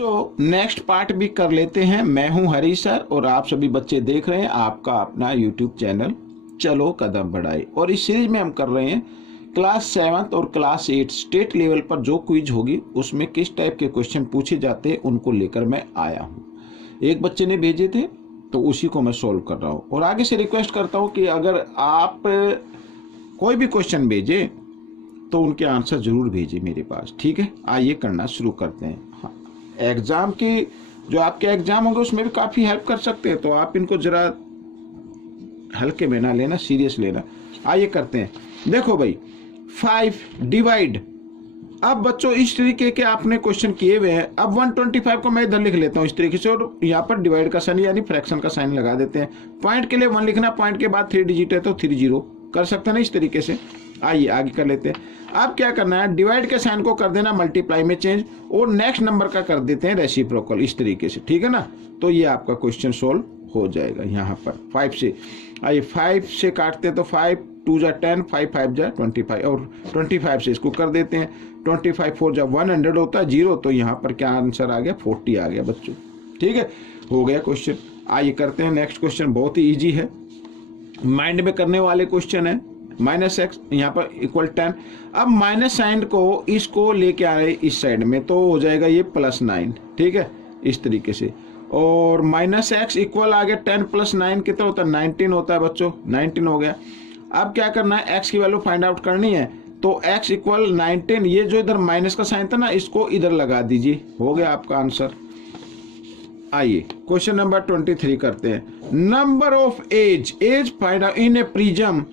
Next part भी कर लेते हैं। मैं हूं हरी सर और आप सभी बच्चे देख रहे हैं आपका अपना यूट्यूब चैनल चलो कदम बढ़ाए। और इस सीरीज में हम कर रहे हैं क्लास 7 और क्लास 8 स्टेट लेवल पर जो क्विज होगी उसमें किस टाइप के क्वेश्चन पूछे जाते हैं उनको लेकर मैं आया हूं। एक बच्चे ने भेजे थे तो उसी को मैं सोल्व कर रहा हूं। और आगे से रिक्वेस्ट करता हूं कि अगर आप कोई भी क्वेश्चन भेजे तो उनके आंसर जरूर भेजिए मेरे पास, ठीक है। आइए करना शुरू करते हैं। हाँ, एग्जाम की जो आपके एग्जाम होंगे उसमें भी काफ़ी हेल्प कर सकते हैं, तो आप इनको जरा हल्के में ना लेना, सीरियस लेना। आइए करते हैं। देखो भाई 5 डिवाइड, अब बच्चों इस तरीके के आपने क्वेश्चन किए हुए हैं। अब 125 को मैं इधर लिख लेता हूँ इस तरीके से, और यहाँ पर डिवाइड का साइन यानी फ्रैक्शन का साइन लगा देते हैं। पॉइंट के लिए 1 लिखना, पॉइंट के बाद 3 डिजिट है तो 30 कर सकते हैं ना इस तरीके से। आइए आगे कर लेते हैं। अब क्या करना है, डिवाइड के साइन को कर देना मल्टीप्लाई में चेंज और नेक्स्ट नंबर का कर देते हैं रेसिप्रोकल इस तरीके से, ठीक है ना। तो ये आपका क्वेश्चन सोल्व हो जाएगा यहाँ पर 5 से। आइए 5 से काटते हैं तो 5 2 जा 10, 5 5 जा 25 और 25 से इसको कर देते हैं। 25 4 जा 100 होता है 0, तो यहाँ पर क्या आंसर आ गया 40 आ गया बच्चों, ठीक है। हो गया क्वेश्चन। आइए करते हैं नेक्स्ट क्वेश्चन, बहुत ही ईजी है, माइंड में करने वाले क्वेश्चन है। -x यहाँ पर इक्वल 10। अब माइनस साइन को इसको लेके आ रहे इस साइड में तो हो जाएगा ये +9, ठीक है इस तरीके से। और -x इक्वल आ गया 10 + 9 कितना होता है 19 होता है बच्चों, 19 हो गया। अब क्या करना है, x की वैल्यू फाइंड आउट करनी है, तो x इक्वल 19, ये जो इधर माइनस का साइन था ना इसको इधर लगा दीजिए, हो गया आपका आंसर। आइए क्वेश्चन नंबर 23 करते हैं। Number of edge find out in a prism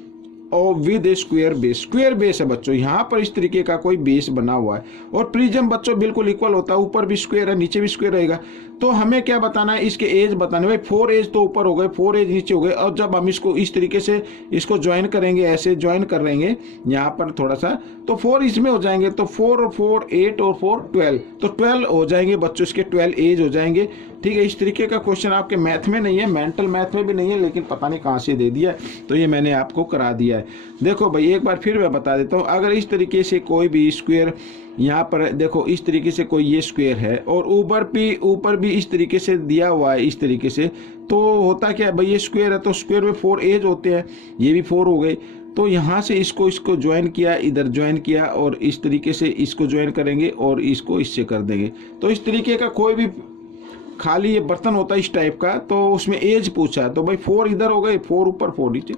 और with square base. Square base है बच्चों, यहाँ पर इस तरीके का कोई बेस बना हुआ है और प्रिज्म बच्चों बिल्कुल इक्वल होता है, ऊपर भी स्क्वायर है नीचे भी स्क्वायर रहेगा। तो हमें क्या बताना है, इसके एज बताने। भाई 4 एज तो ऊपर हो गए, 4 एज नीचे हो गए। और जब हम इसको इस तरीके से इसको ज्वाइन करेंगे, ऐसे ज्वाइन कर लेंगे यहाँ पर थोड़ा सा, तो 4 इसमें हो जाएंगे, तो 4 और 4 8 और 4 12, तो 12 हो जाएंगे बच्चों, इसके 12 एज हो जाएंगे, ठीक है। इस तरीके का क्वेश्चन आपके मैथ में नहीं है, मेंटल मैथ में भी नहीं है, लेकिन पता नहीं कहाँ से दे दिया है, तो ये मैंने आपको करा दिया है। देखो भाई एक बार फिर मैं बता देता हूँ, अगर इस तरीके से कोई भी स्क्वायर यहाँ पर देखो इस तरीके से कोई ये स्क्वायर है और ऊपर भी इस तरीके से दिया हुआ है इस तरीके से, तो होता क्या है भाई, ये स्क्वायर है तो स्क्वायर में 4 एज होते हैं, ये भी 4 हो गए। तो यहाँ से इसको ज्वाइन किया, इधर ज्वाइन किया और इस तरीके से इसको ज्वाइन करेंगे और इसको इससे कर देंगे। तो इस तरीके का कोई भी खाली ये बर्तन होता है इस टाइप का, तो उसमें एज पूछा है, तो भाई 4 इधर हो गए, 4 ऊपर 4 नीचे,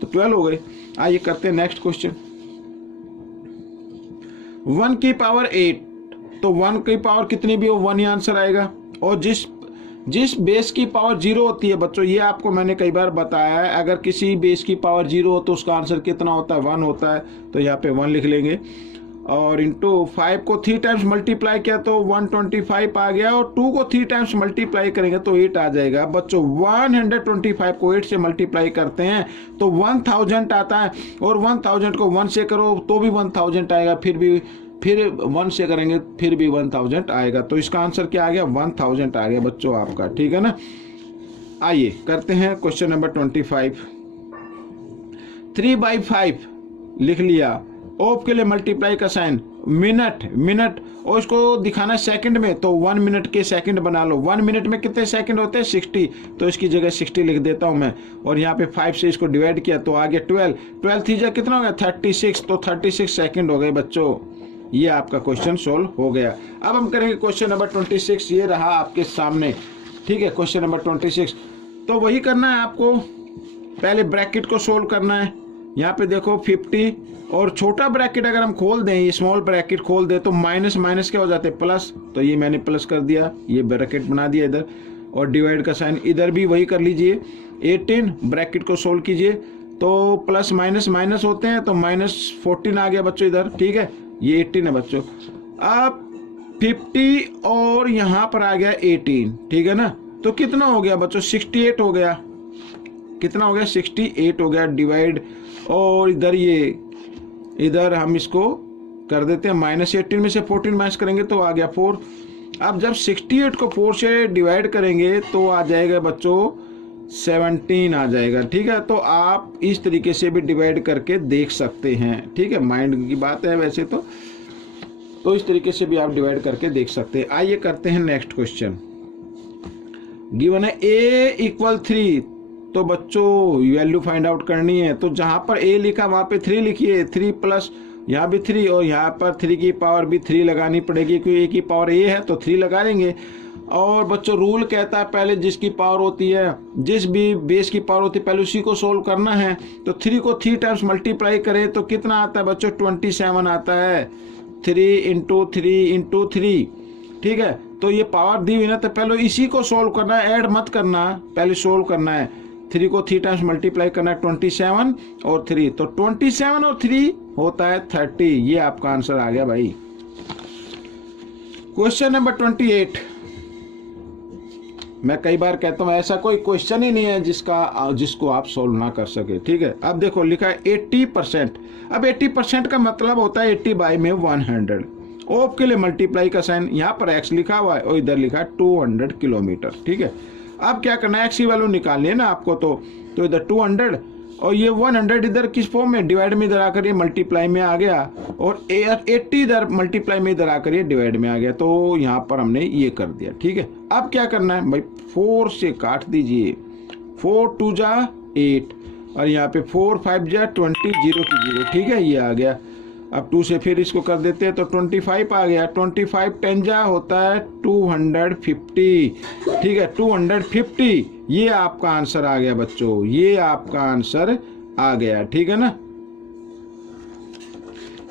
तो 12 हो गए। आइए करते हैं नेक्स्ट क्वेश्चन। 1 की पावर 8, तो 1 की पावर कितनी भी हो 1 ही आंसर आएगा। और जिस बेस की पावर 0 होती है बच्चों, ये आपको मैंने कई बार बताया है, अगर किसी बेस की पावर 0 हो तो उसका आंसर कितना होता है 1 होता है, तो यहाँ पे 1 लिख लेंगे। और इंटू 5 को 3 टाइम्स मल्टीप्लाई किया तो 125 आ गया, और 2 को 3 टाइम्स मल्टीप्लाई करेंगे तो 8 आ जाएगा बच्चों। 125 को 8 से मल्टीप्लाई करते हैं तो 1000 आता है, और 1000 को 1 से करो तो भी 1000 आएगा, फिर 1 से करेंगे फिर भी 1000 आएगा। तो इसका आंसर क्या आ गया 1000 आ गया बच्चों आपका, ठीक है ना। आइए करते हैं क्वेश्चन नंबर 25। 3/5 लिख लिया, ऑफ के लिए मल्टीप्लाई का साइन, मिनट और इसको दिखाना सेकंड में, तो 1 मिनट के सेकंड बना लो। 1 मिनट में कितने सेकंड होते हैं 60, तो इसकी जगह 60 लिख देता हूं मैं। और यहाँ पे 5 से इसको डिवाइड किया तो आ गया 12 थी जा कितना हो गया 36, तो 36 सेकंड हो गए बच्चों। ये आपका क्वेश्चन सोल्व हो गया। अब हम करेंगे क्वेश्चन नंबर 26, ये रहा आपके सामने, ठीक है। क्वेश्चन नंबर 26, तो वही करना है आपको, पहले ब्रैकेट को सोल्व करना है। यहाँ पे देखो 50 और छोटा ब्रैकेट अगर हम खोल दें, ये स्मॉल ब्रैकेट खोल दे तो माइनस माइनस क्या हो जाते हैं प्लस, तो ये मैंने प्लस कर दिया, ये ब्रैकेट बना दिया इधर। और डिवाइड का साइन इधर भी वही कर लीजिए। 18 ब्रैकेट को सोल्व कीजिए तो प्लस माइनस माइनस होते हैं, तो -14 आ गया बच्चों इधर, ठीक है। ये 18 है बच्चों। अब 50 और यहाँ पर आ गया 18, ठीक है ना। तो कितना हो गया बच्चों 68 हो गया, कितना हो गया 68 हो गया डिवाइड। और इधर हम इसको कर देते हैं -18 में से 14 माइनस करेंगे तो आ गया 4। अब जब 68 को 4 से डिवाइड करेंगे तो आ जाएगा बच्चों 17 आ जाएगा, ठीक है। तो आप इस तरीके से भी डिवाइड करके देख सकते हैं, ठीक है। माइंड की बात है वैसे तो। तो इस तरीके से भी आप डिवाइड करके देख सकते हैं। आइए करते हैं नेक्स्ट क्वेश्चन। गिवन है a इक्वल 3, तो बच्चों वैल्यू फाइंड आउट करनी है। तो जहां पर a लिखा वहां पे 3 लिखिए, 3 प्लस यहाँ भी 3 और यहाँ पर 3 की पावर भी 3 लगानी पड़ेगी, क्योंकि a की पावर a है तो 3 लगा लेंगे। और बच्चों रूल कहता है पहले जिसकी पावर होती है, जिस भी बेस की पावर होती है पहले उसी को सोल्व करना है। तो 3 को 3 टाइम्स मल्टीप्लाई करें तो कितना आता है बच्चों, 27 आता है। 3 इंटू 3 इंटू 3, ठीक है। तो ये पावर दी हुई ना, तो पहले इसी को सोल्व करना है, ऐड मत करना, पहले सोल्व करना है। 3 को 3 टाइम्स मल्टीप्लाई करना है, 27 और 3, तो 27 और 3 होता है 30। ये आपका आंसर आ गया भाई। Question number 28। मैं कई बार कहता हूं ऐसा कोई क्वेश्चन ही नहीं है जिसको आप सोल्व ना कर सके, ठीक है। अब देखो लिखा है 80%। अब 80% का मतलब होता है 80 बाई में 100। ओप के लिए मल्टीप्लाई का साइन, यहाँ पर x लिखा हुआ है और इधर लिखा है 200 किलोमीटर, ठीक है। अब क्या करना है, x की वैल्यू निकालनी है ना आपको, तो इधर 200 और ये 100 इधर किस फॉर्म में, डिवाइड में इधर आकर ये मल्टीप्लाई में आ गया, और 80 इधर मल्टीप्लाई में इधर आकर ये डिवाइड में आ गया। तो यहाँ पर हमने ये कर दिया, ठीक है। अब क्या करना है भाई, 4 से काट दीजिए, 4 2 जा 8 और यहाँ पे 4 5 जा 20, 0 की 0, ठीक है, ये आ गया। अब 2 से फिर इसको कर देते हैं तो 25 आ गया। 25 10 जा होता है 250, ठीक है, 250। ये आपका आंसर आ गया बच्चों, ये आपका आंसर आ गया, ठीक है ना।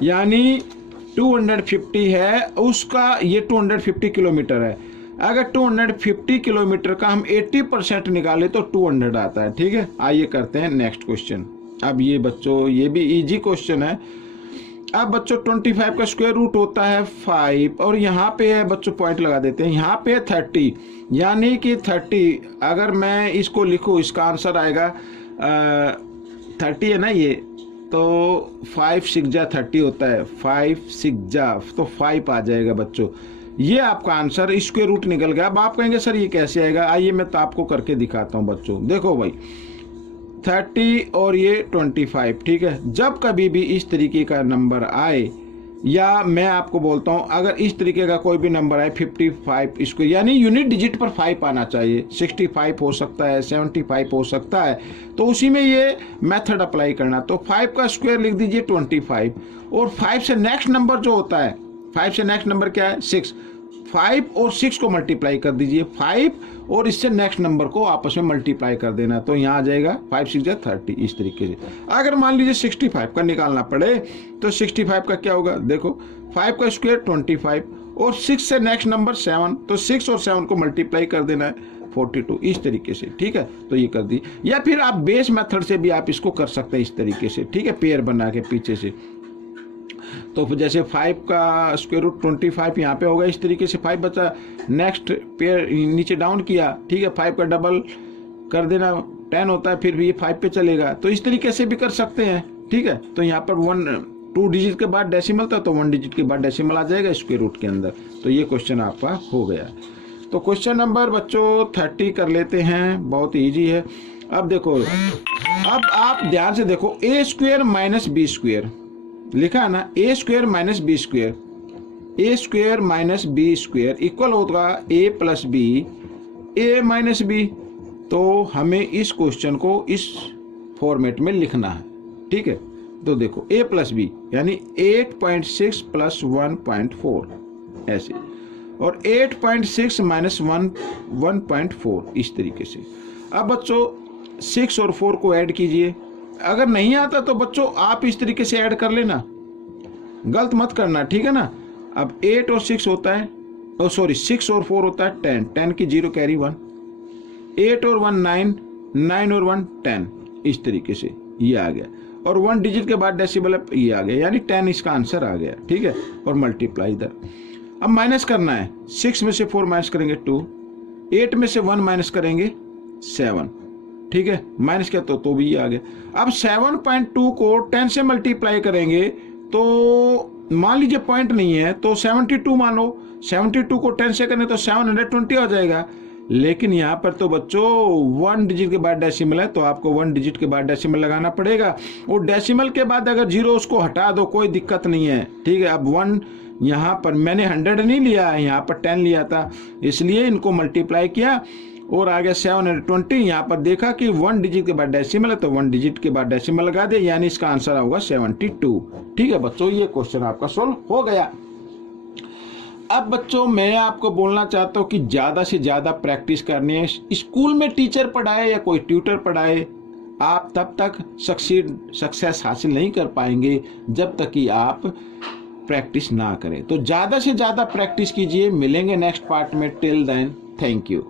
यानी 250 है उसका, ये 250 किलोमीटर है। अगर 250 किलोमीटर का हम 80% निकाले तो 200 आता है, ठीक है। आइए करते हैं नेक्स्ट क्वेश्चन। अब ये बच्चों ये भी इजी क्वेश्चन है। अब बच्चों 25 का स्क्वायर रूट होता है 5 और यहाँ पे है बच्चों, पॉइंट लगा देते हैं, यहाँ पे है 30, यानी कि 30 अगर मैं इसको लिखूँ इसका आंसर आएगा 30 है ना ये, तो 5 6 जा 30 होता है, 5 6 जा तो 5 आ जाएगा बच्चों। ये आपका आंसर, स्क्वायर रूट निकल गया। अब आप कहेंगे सर ये कैसे आएगा, आइए मैं तो आपको करके दिखाता हूँ बच्चों। देखो भाई 30 और ये 25, ठीक है। जब कभी भी इस तरीके का नंबर आए, या मैं आपको बोलता हूं अगर इस तरीके का कोई भी नंबर आए 55, इसको यानी यूनिट डिजिट पर 5 आना चाहिए। 65 हो सकता है, 75 हो सकता है, तो उसी में ये मेथड अप्लाई करना। तो 5 का स्क्वायर लिख दीजिए 25, और 5 से नेक्स्ट नंबर जो होता है, 5 से नेक्स्ट नंबर क्या है 6, 5 और 6 को मल्टीप्लाई कर दीजिए, 5 और इससे नेक्स्ट नंबर को आपस में मल्टीप्लाई कर देना, तो यहाँ आ जाएगा 5 6 जा 30। इस तरीके से अगर मान लीजिए 65 का निकालना पड़े तो 65 का क्या होगा, देखो 5 का स्क्वायर 25 और 6 से नेक्स्ट नंबर 7, तो 6 और 7 को मल्टीप्लाई कर देना है 42, इस तरीके से, ठीक है। तो ये कर दी, या फिर आप बेस मेथड से भी आप इसको कर सकते हैं इस तरीके से, ठीक है, पेयर बना के पीछे से। तो जैसे 5 का स्क्वायर रूट 25 यहाँ पे होगा, इस तरीके से 5 बचा, नेक्स्ट पेयर नीचे डाउन किया, ठीक है, 5 का डबल कर देना 10 होता है, फिर भी ये 5 पे चलेगा। तो इस तरीके से भी कर सकते हैं, ठीक है। तो यहाँ पर 2 डिजिट के बाद डेसिमल था, तो 1 डिजिट के बाद डेसिमल आ जाएगा स्क्वायर रूट के अंदर। तो ये क्वेश्चन आपका हो गया। तो क्वेश्चन नंबर बच्चों 30 कर लेते हैं, बहुत ईजी है। अब देखो, अब आप ध्यान से देखो, A square minus B square लिखा है ना, A square minus B square, A square minus B square equal होगा A plus B, A minus B. तो हमें इस क्वेश्चन को इस फॉर्मेट में लिखना है, ठीक है। तो देखो ए प्लस बी यानी 8.6 प्लस 1.4 ऐसे, और 8.6 माइनस 1.4 इस तरीके से। अब बच्चों 6 और 4 को ऐड कीजिए, अगर नहीं आता तो बच्चों आप इस तरीके से ऐड कर लेना, गलत मत करना, ठीक है ना। अब 8 और 6 होता है, 6 और 4 होता है 10, 10 की 0 कैरी 1, 8 और 1 9, 9 और 1 10, इस तरीके से ये आ गया। और 1 डिजिट के बाद डेसिमल ये आ गया, यानी 10 इसका आंसर आ गया, ठीक है। और मल्टीप्लाई इधर, अब माइनस करना है, 6 में से 4 माइनस करेंगे 2, 8 में से 1 माइनस करेंगे 7, ठीक है, माइनस क्या तो भी ये आ गया। अब 7.2 को 10 से मल्टीप्लाई करेंगे तो मान लीजिए पॉइंट नहीं है तो 72 मान लो, 72 को 10 से करें तो 720 हो जाएगा। लेकिन यहाँ पर तो बच्चों 1 डिजिट के बाद डेसिमल है, तो आपको 1 डिजिट के बाद डेसिमल लगाना पड़ेगा, और डेसिमल के बाद अगर 0 उसको हटा दो कोई दिक्कत नहीं है, ठीक है। अब 1 यहाँ पर मैंने 100 नहीं लिया है, यहाँ पर 10 लिया था, इसलिए इनको मल्टीप्लाई किया और आ गया 720। यहाँ पर देखा कि 1 डिजिट के बाद डेसिमल है तो 1 डिजिट के बाद डेसिमल लगा दे, यानी इसका आंसर होगा 72। ठीक है बच्चों, ये क्वेश्चन आपका सोल्व हो गया। अब बच्चों मैं आपको बोलना चाहता हूँ कि ज़्यादा से ज़्यादा प्रैक्टिस करनी है। स्कूल में टीचर पढ़ाए या कोई ट्यूटर पढ़ाए, आप तब तक सक्सेस हासिल नहीं कर पाएंगे जब तक कि आप प्रैक्टिस ना करें। तो ज़्यादा से ज़्यादा प्रैक्टिस कीजिए। मिलेंगे नेक्स्ट पार्ट में। Till then, thank you.